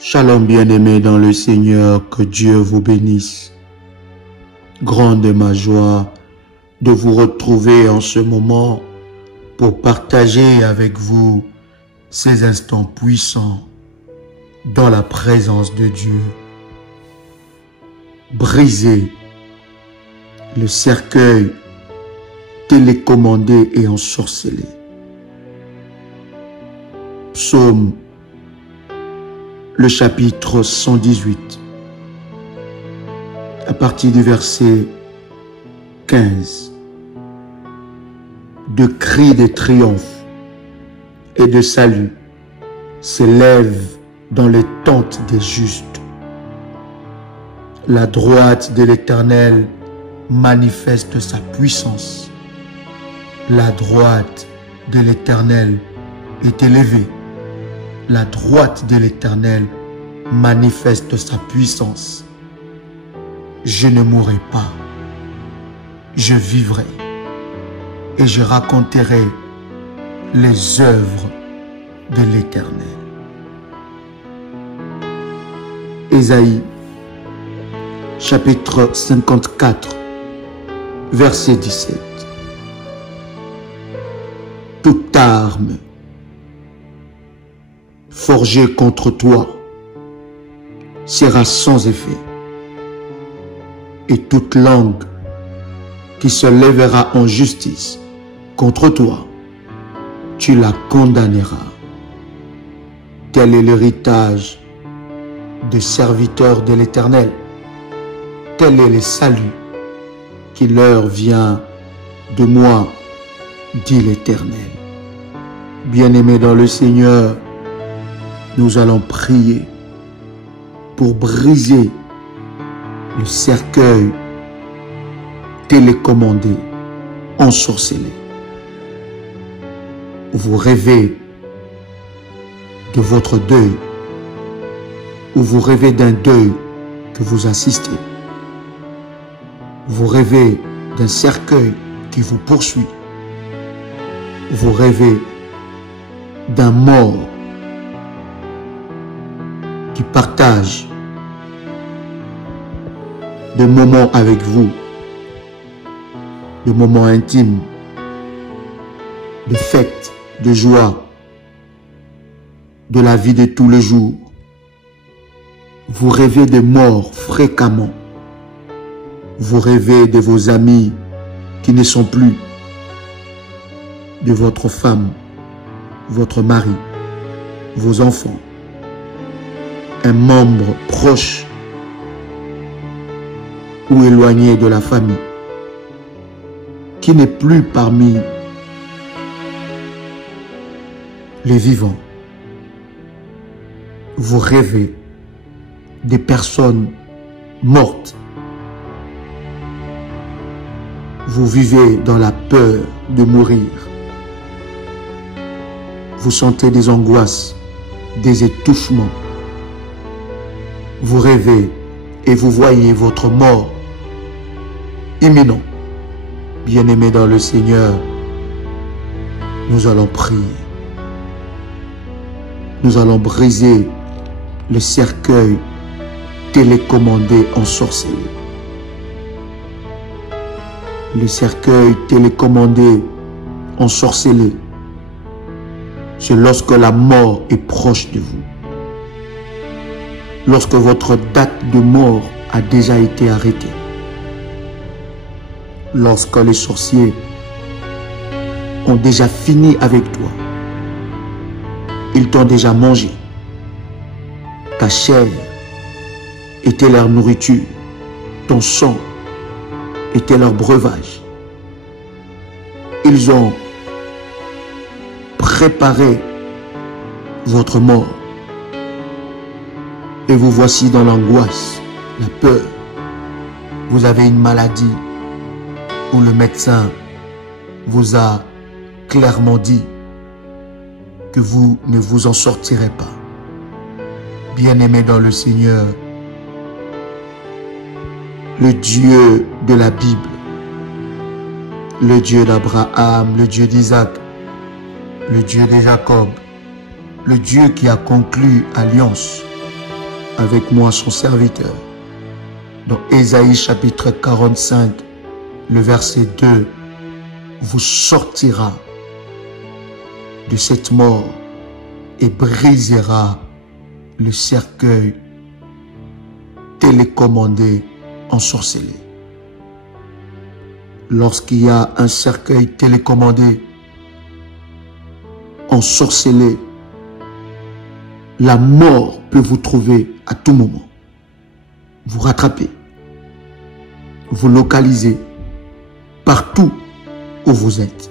Shalom bien-aimés dans le Seigneur, que Dieu vous bénisse. Grande est ma joie de vous retrouver en ce moment pour partager avec vous ces instants puissants dans la présence de Dieu. Briser le cercueil télécommandé et ensorcelé. Psaume, le chapitre 118, à partir du verset 15. De cris de triomphe et de salut s'élèvent dans les tentes des justes. La droite de l'Éternel manifeste sa puissance. La droite de l'Éternel est élevée. La droite de l'Éternel manifeste sa puissance. Je ne mourrai pas, je vivrai et je raconterai les œuvres de l'Éternel. Ésaïe, chapitre 54, verset 17. Toute arme forgée contre toi sera sans effet, et toute langue qui se lèvera en justice contre toi, tu la condamneras. Tel est l'héritage des serviteurs de l'Éternel. Tel est le salut qui leur vient de moi, dit l'Éternel. Bien-aimés dans le Seigneur, nous allons prier pour briser le cercueil télécommandé, ensorcelé. Vous rêvez de votre deuil, ou vous rêvez d'un deuil que vous assistez. Vous rêvez d'un cercueil qui vous poursuit. Vous rêvez d'un mort qui partage des moments avec vous, des moments intimes, de fêtes, de joie, de la vie de tous les jours. Vous rêvez de mort fréquemment. Vous rêvez de vos amis qui ne sont plus, de votre femme, votre mari, vos enfants, un membre proche ou éloigné de la famille qui n'est plus parmi les vivants. Vous rêvez des personnes mortes. Vous vivez dans la peur de mourir. Vous sentez des angoisses, des étouffements. Vous rêvez et vous voyez votre mort imminent. Bien-aimés dans le Seigneur, nous allons prier. Nous allons briser le cercueil télécommandé, ensorcelé. Le cercueil télécommandé, ensorcelé, c'est lorsque la mort est proche de vous. Lorsque votre date de mort a déjà été arrêtée. Lorsque les sorciers ont déjà fini avec toi. Ils t'ont déjà mangé. Ta chair était leur nourriture. Ton sang était leur breuvage. Ils ont préparé votre mort. Et vous voici dans l'angoisse, la peur. Vous avez une maladie où le médecin vous a clairement dit que vous ne vous en sortirez pas. Bien-aimés dans le Seigneur, le Dieu de la Bible, le Dieu d'Abraham, le Dieu d'Isaac, le Dieu de Jacob, le Dieu qui a conclu alliance avec moi, son serviteur. Dans Ésaïe chapitre 45, le verset 2, vous sortira de cette mort et brisera le cercueil télécommandé, ensorcelé. Lorsqu'il y a un cercueil télécommandé, ensorcelé, la mort peut vous trouver à tout moment, vous rattraper, vous localiser partout où vous êtes.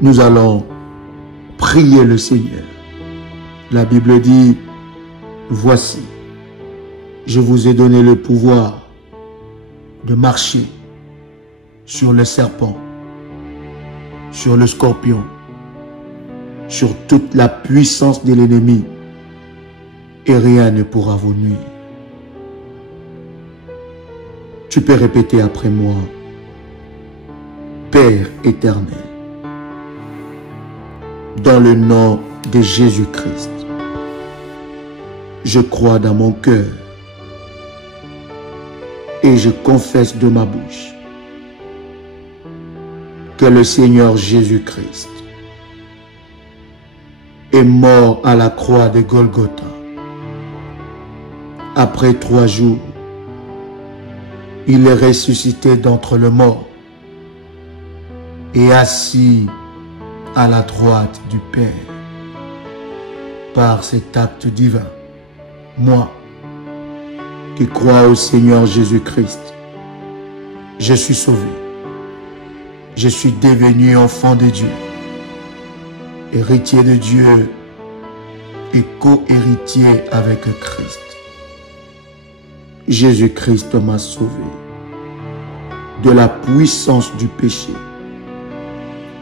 Nous allons prier le Seigneur. La Bible dit, voici, je vous ai donné le pouvoir de marcher sur le serpent, sur le scorpion, sur toute la puissance de l'ennemi, et rien ne pourra vous nuire. Tu peux répéter après moi, Père éternel, dans le nom de Jésus-Christ, je crois dans mon cœur et je confesse de ma bouche que le Seigneur Jésus-Christ est mort à la croix de Golgotha. Après 3 jours, il est ressuscité d'entre les morts et assis à la droite du Père. Par cet acte divin, moi, qui crois au Seigneur Jésus-Christ, je suis sauvé. Je suis devenu enfant de Dieu, héritier de Dieu et co-héritier avec Christ. Jésus-Christ m'a sauvé de la puissance du péché.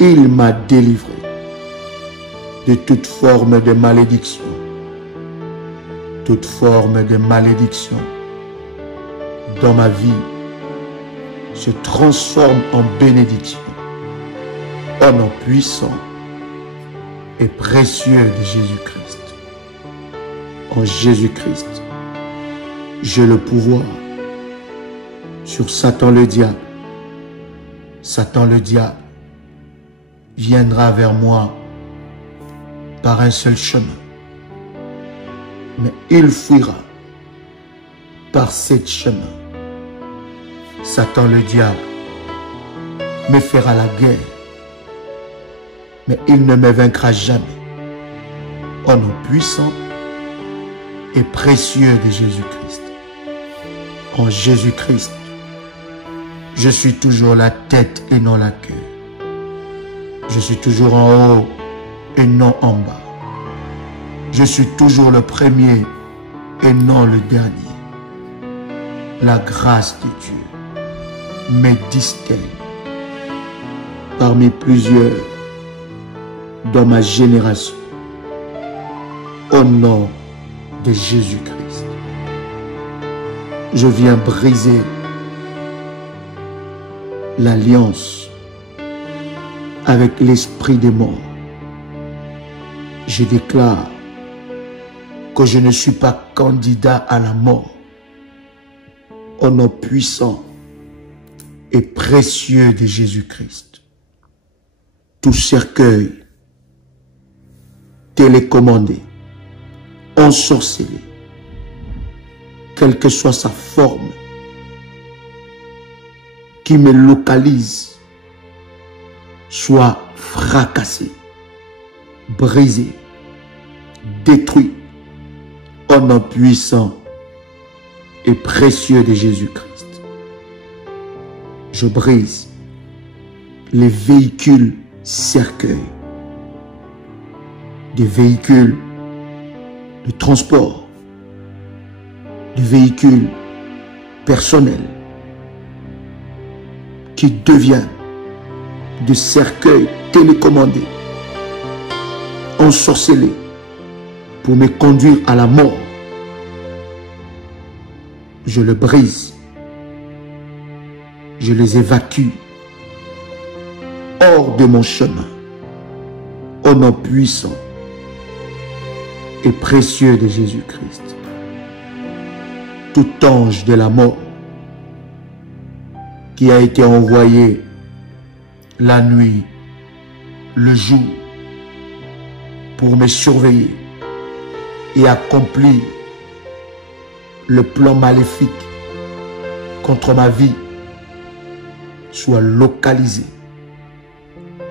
Il m'a délivré de toute forme de malédiction. Toute forme de malédiction dans ma vie se transforme en bénédiction au nom puissant et précieux de Jésus-Christ. En Jésus-Christ, j'ai le pouvoir sur Satan le diable. Satan le diable viendra vers moi par un seul chemin, mais il fuira par 7 chemins. Satan le diable me fera la guerre, mais il ne me vaincra jamais. Au nom puissant et précieux de Jésus-Christ. En Jésus-Christ, je suis toujours la tête et non la queue. Je suis toujours en haut et non en bas. Je suis toujours le premier et non le dernier. La grâce de Dieu me distingue parmi plusieurs dans ma génération. Au nom de Jésus-Christ, je viens briser l'alliance avec l'esprit des morts. Je déclare que je ne suis pas candidat à la mort. Au nom puissant et précieux de Jésus-Christ, tout cercueil télécommandé, ensorcelé, quelle que soit sa forme, qui me localise, soit fracassé, brisé, détruit, au nom puissant et précieux de Jésus-Christ. Je brise les véhicules cercueils, des véhicules de transport, des véhicules personnels qui deviennent de cercueils télécommandés, ensorcelés pour me conduire à la mort. Je le brise, je les évacue hors de mon chemin, au nom puissant et précieux de Jésus-Christ. Tout ange de la mort qui a été envoyé la nuit, le jour, pour me surveiller et accomplir le plan maléfique contre ma vie, soit localisé,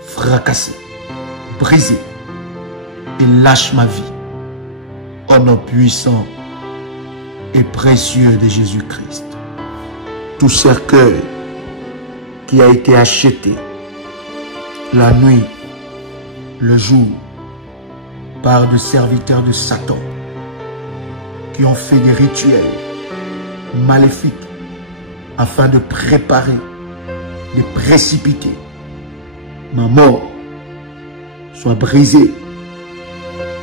fracassé, brisé et lâche ma vie au nom puissant et précieux de Jésus-Christ. Tout cercueil qui a été acheté la nuit, le jour, par des serviteurs de Satan qui ont fait des rituels maléfiques afin de préparer, de précipiter ma mort, soit brisée,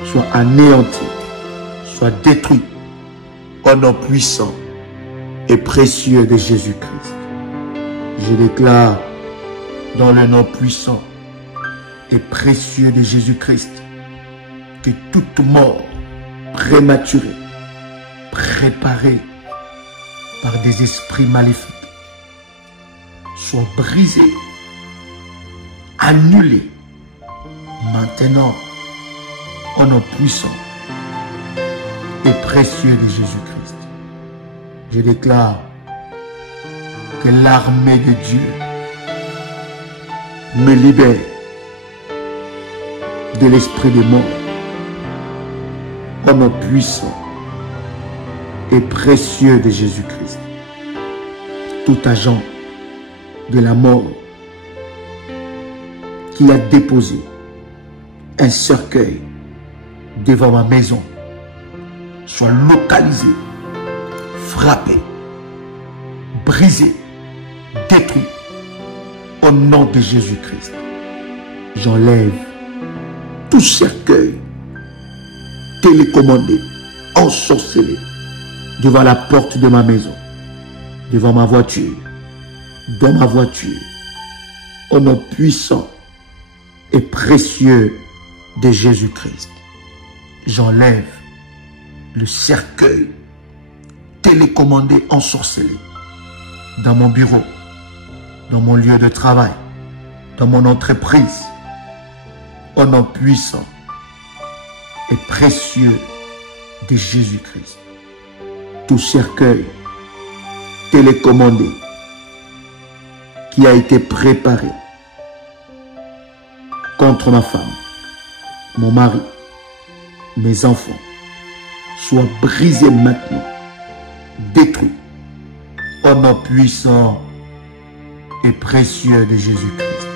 soit anéantie, soit détruite au nom puissant et précieux de Jésus-Christ. Je déclare dans le nom puissant et précieux de Jésus-Christ que toute mort prématurée, préparée par des esprits maléfiques, soit brisée, annulée, maintenant, au nom puissant et précieux de Jésus-Christ. Je déclare que l'armée de Dieu me libère de l'esprit de mort au nom puissant et précieux de Jésus-Christ. Tout agent de la mort qui a déposé un cercueil devant ma maison soit localisé, frappé, brisé, détruit au nom de Jésus-Christ. J'enlève tout cercueil télécommandé, ensorcelé devant la porte de ma maison, devant ma voiture, dans ma voiture, au nom puissant et précieux de Jésus-Christ. J'enlève le cercueil télécommandé, ensorcelé dans mon bureau, dans mon lieu de travail, dans mon entreprise, au nom puissant et précieux de Jésus-Christ. Tout cercueil télécommandé qui a été préparé contre ma femme, mon mari, mes enfants, soit brisé maintenant, détruit, au nom puissant et précieux de Jésus-Christ.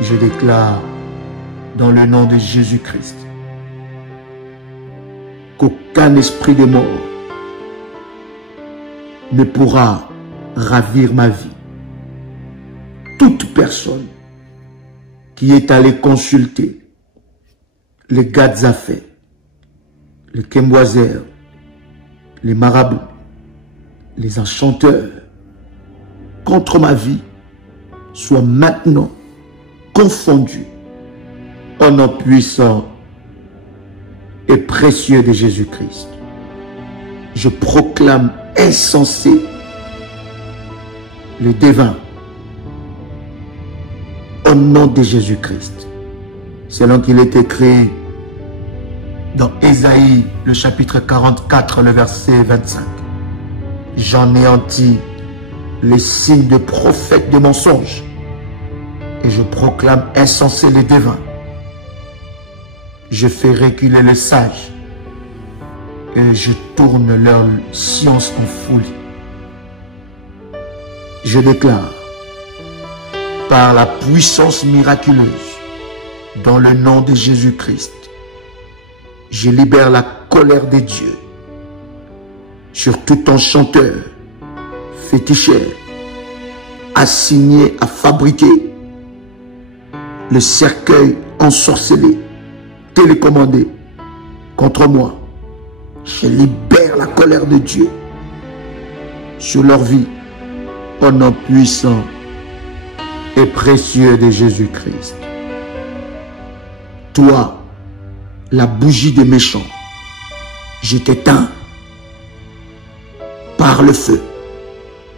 Je déclare dans le nom de Jésus-Christ qu'aucun esprit de mort ne pourra ravir ma vie. Toute personne qui est allée consulter les Gadzafé, les Kemboisers, les marabouts, les enchanteurs contre ma vie, soit maintenant confondu au nom puissant et précieux de Jésus-Christ. Je proclame insensé le devin au nom de Jésus-Christ. Selon qu'il est écrit dans Ésaïe, le chapitre 44, le verset 25. J'anéantis les signes de prophètes de mensonges et je proclame insensé les devins. Je fais reculer les sages et je tourne leur science en folie. Je déclare par la puissance miraculeuse dans le nom de Jésus-Christ, je libère la colère de Dieu sur tout enchanteur, féticheur, assigné à fabriquer le cercueil ensorcelé, télécommandé contre moi. Je libère la colère de Dieu sur leur vie au nom puissant et précieux de Jésus-Christ. Toi la bougie des méchants. Je t'éteins par le feu.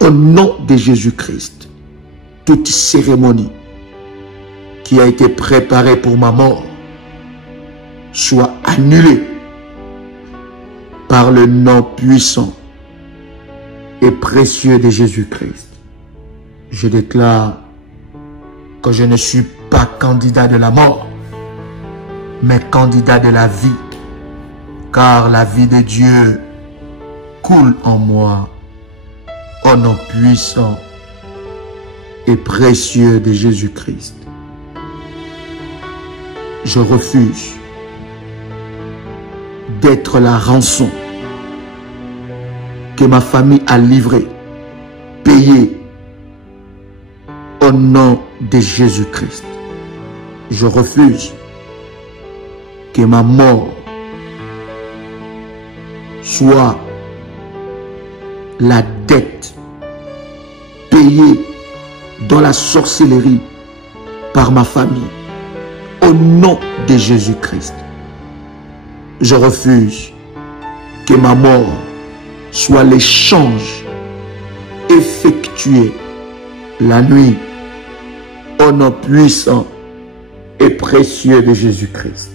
Au nom de Jésus-Christ, toute cérémonie qui a été préparée pour ma mort soit annulée par le nom puissant et précieux de Jésus-Christ. Je déclare que je ne suis pas candidat de la mort, mais candidat de la vie, car la vie de Dieu coule en moi, au nom puissant et précieux de Jésus-Christ. Je refuse d'être la rançon que ma famille a livrée, payée, au nom de Jésus-Christ. Je refuse que ma mort soit la dette payée dans la sorcellerie par ma famille. Au nom de Jésus-Christ, je refuse que ma mort soit l'échange effectué la nuit au nom puissant et précieux de Jésus-Christ.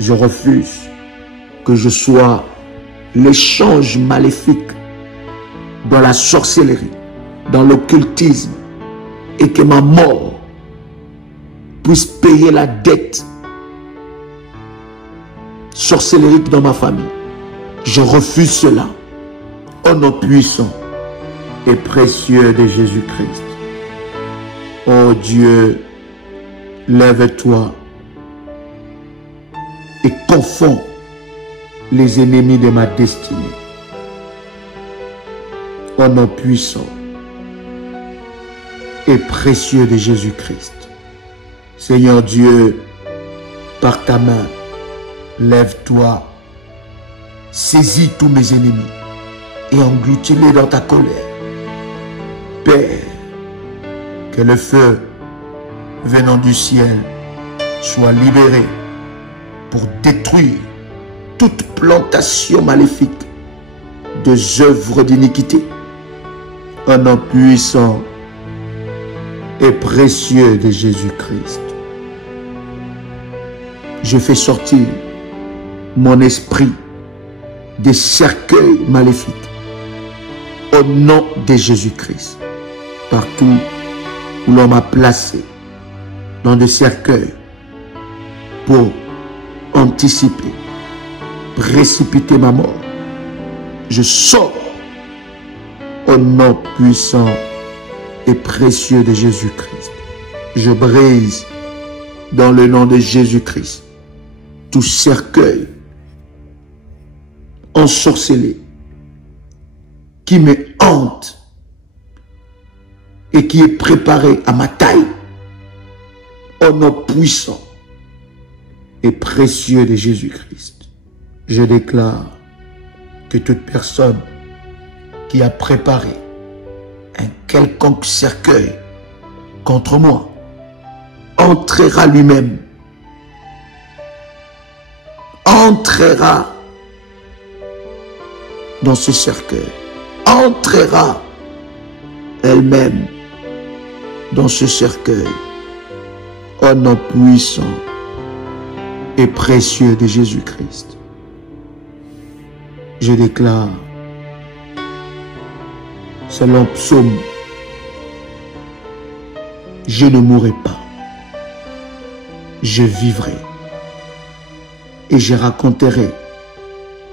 Je refuse que je sois l'échange maléfique dans la sorcellerie, dans l'occultisme, et que ma mort puisse payer la dette sorcellérique dans ma famille. Je refuse cela au nom puissant et précieux de Jésus-Christ. Oh Dieu, lève-toi et confonds les ennemis de ma destinée. Au nom puissant et précieux de Jésus-Christ. Seigneur Dieu, par ta main, lève-toi, saisis tous mes ennemis et engloutis-les dans ta colère. Père, que le feu venant du ciel soit libéré pour détruire toute plantation maléfique des œuvres d'iniquité. Au nom puissant et précieux de Jésus-Christ. Je fais sortir mon esprit des cercueils maléfiques au nom de Jésus-Christ. Partout où l'on m'a placé dans des cercueils pour anticiper, précipiter ma mort, je sors au nom puissant et précieux de Jésus-Christ. Je brise dans le nom de Jésus-Christ tout cercueil ensorcelé qui me hante et qui est préparé à ma taille. Au nom puissant et précieux de Jésus-Christ, je déclare que toute personne qui a préparé un quelconque cercueil contre moi entrera lui-même, entrera dans ce cercueil, entrera elle-même dans ce cercueil, au nom puissant et précieux de Jésus-Christ. Je déclare, selon Psaume, je ne mourrai pas, je vivrai et je raconterai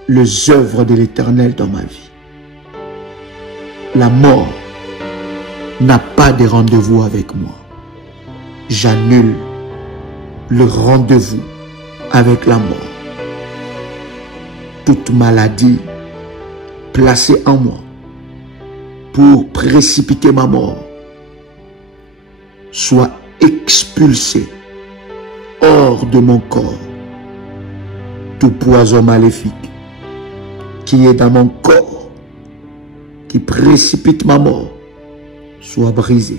les œuvres de l'Éternel dans ma vie. La mort n'a pas de rendez-vous avec moi. J'annule le rendez-vous avec la mort. Toute maladie placée en moi pour précipiter ma mort soit expulsée hors de mon corps. Tout poison maléfique qui est dans mon corps, qui précipite ma mort, soit brisé,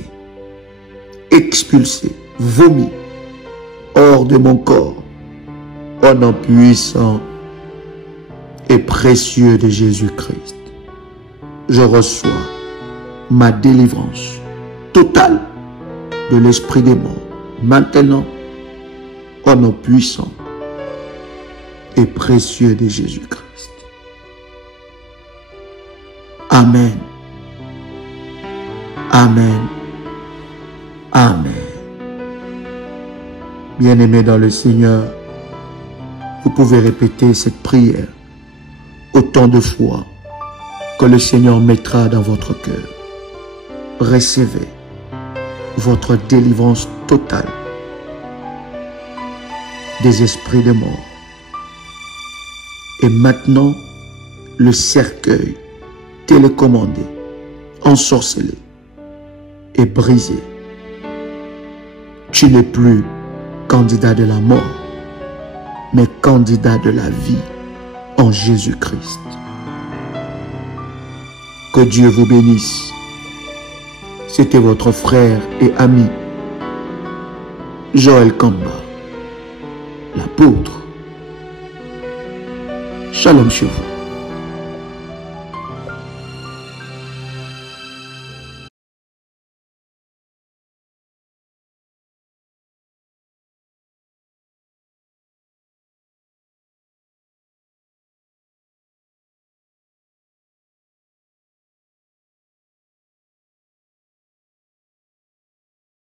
expulsé, vomi hors de mon corps au nom puissant et précieux de Jésus-Christ. Je reçois ma délivrance totale de l'esprit des morts maintenant au nom puissant et précieux de Jésus-Christ. Amen. Amen. Amen. Bien-aimés dans le Seigneur, vous pouvez répéter cette prière autant de fois que le Seigneur mettra dans votre cœur. Recevez votre délivrance totale des esprits de mort. Et maintenant, le cercueil télécommandé, ensorcelé et brisé. Tu n'es plus candidat de la mort, mais candidat de la vie en Jésus-Christ. Que Dieu vous bénisse. C'était votre frère et ami, Joël Kamba, l'apôtre. Shalom chez vous.